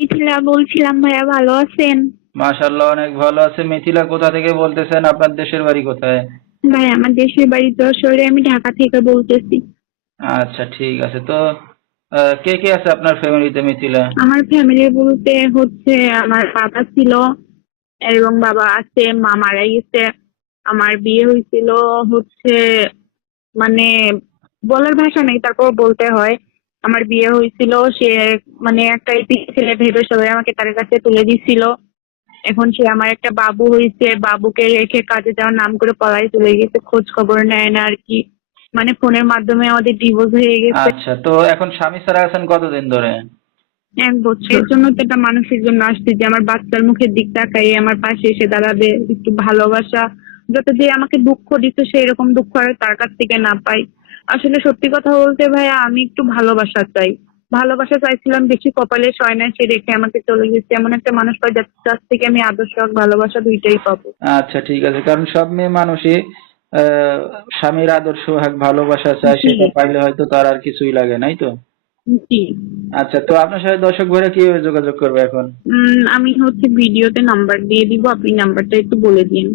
মিথিলা বলছিলাম, ভাইয়া ভালো আছেন? মাশাআল্লাহ, অনেক ভালো আছে। মিথিলা কোথা থেকে বলতেছেন? আপনার দেশের বাড়ি কোথায়? ভাই আমার দেশের বাড়ি যশোরে, আমি ঢাকা থেকে বলতেছি। আচ্ছা, ঠিক আছে। তো কে কে আছে আপনার ফ্যামিলিতে, মিথিলা? আমার ফ্যামিলি বলতে হচ্ছে আমার বাবা ছিল এবং বাবা আছে, মা মারা গেছে। আমার বিয়ে হয়েছিল হচ্ছে মানে বলার ভাষা নেই, তারপর বলতে হয়। আমার বিয়ে হয়েছিল, সে মানে একটা ইতি ছেলে ভেবে সবাই আমাকে তার কাছে তুলে দিছিল। এখন সে আমার একটা বাবু হয়েছে, বাবুকে রেখে কাজে যাওয়ার নাম করে পলাই চলে গেছে, খোঁজ খবর নেয় না আর কি। মানে ফোনের মাধ্যমে আমাদের ডিভোর্স হয়ে গেছে। আচ্ছা, তো এখন স্বামী ছাড়া আছেন কতদিন ধরে? 1 বছর। এর জন্য তো এটা মানুষের জন্য আসছে যে আমার বাচ্চার মুখের দিক তাকাই আমার পাশে এসে দাঁড়াবে, একটু ভালোবাসা। যত যে আমাকে দুঃখ দিচ্ছে সেই রকম দুঃখ আর তার কাছ থেকে না পাই। আসলে সত্যি কথা বলতে ভাইয়া, আমি একটু ভালোবাসা চাই। ভালোবাসা চাইছিলাম, বেশি কপালে সয় না, সে রেখে আমাকে চলে গেছে। এমন একটা মানুষ পাই যার কাছ থেকে আমি আদর্শ আর ভালোবাসা দুইটাই পাবো। আচ্ছা, ঠিক আছে। কারণ সব মেয়ে মানুষই আহ, স্বামীর আদর্শ হাক ভালোবাসা চায়, জি। সেটা পাইলে হয়তো তার আর কিছুই লাগে নাই তো। জি। আচ্ছা, তো আপনার সাথে দর্শক ভাইরা কিভাবে যোগাযোগ করবে এখন? আমি হচ্ছে ভিডিওতে নাম্বার দিয়ে দিব, আপনি নাম্বারটা একটু বলে দিন।